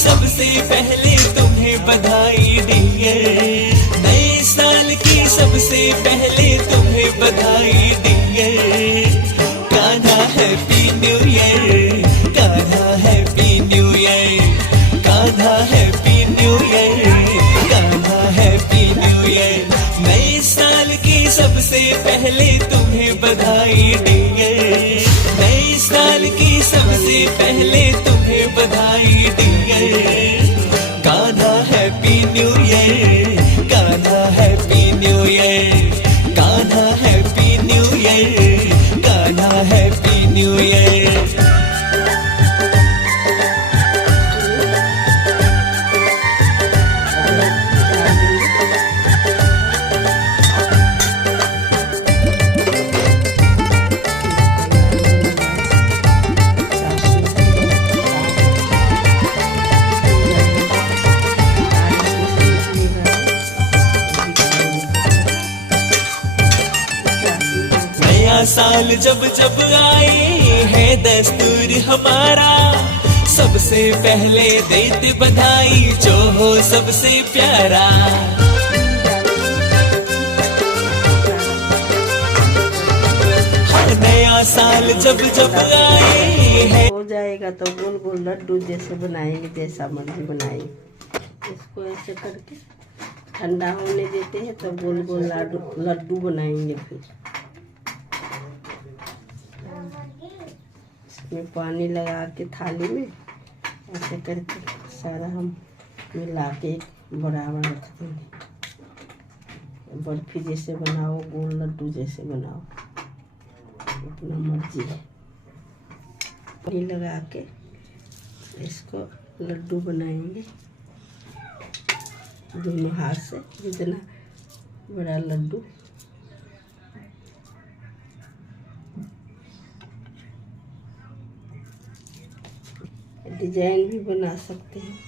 सबसे पहले तुम्हें बधाई डियर, नए साल की सबसे पहले तुम्हें बधाई dear. Kanha happy new year, Kanha happy new year, Kanha happy new year, Kanha happy new year. नए साल की सबसे पहले तुम्हें बधाई डियर, नए साल की सबसे पहले तुम्हें बधाई dear. Kanha happy new year, Kanha happy new year, Kanha happy new year, Kanha happy new year. साल जब जब आए है दस्तूर हमारा, सबसे पहले देते बधाई जो हो सबसे प्यारा। नया साल जब जब आए है हो जाएगा तो गोल गोल लड्डू जैसे बनाएंगे, जैसा मर्जी बनाएंगे। इसको ऐसे करके ठंडा होने देते हैं तो गोल गोल लड्डू बनाएंगे। फिर इसमें पानी लगा के थाली में ऐसे करके सारा हम मिला के बराबर रख देंगे। बर्फी जैसे बनाओ, गोल लड्डू जैसे बनाओ, अपना मर्जी है। पानी लगा के इसको लड्डू बनाएंगे दोनों हाथ से, जितना बड़ा लड्डू। डिजाइन भी बना सकते हैं।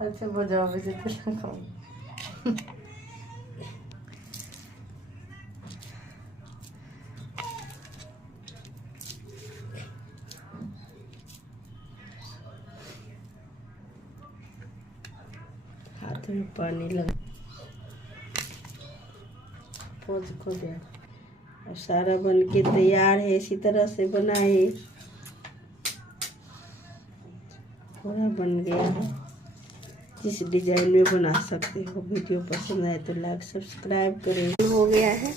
अच्छा बजाओ वैसे तो लगाओ। हाथ में पानी लगा पोज को दिया। अब सारा बन के तैयार है। इसी तरह से बनाए, पूरा बन गया है। जिस डिजाइन में बना सकते हो। वीडियो पसंद आए तो लाइक सब्सक्राइब करें। हो गया है,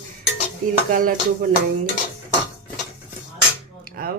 तिल का लड्डू बनाएंगे। आओ।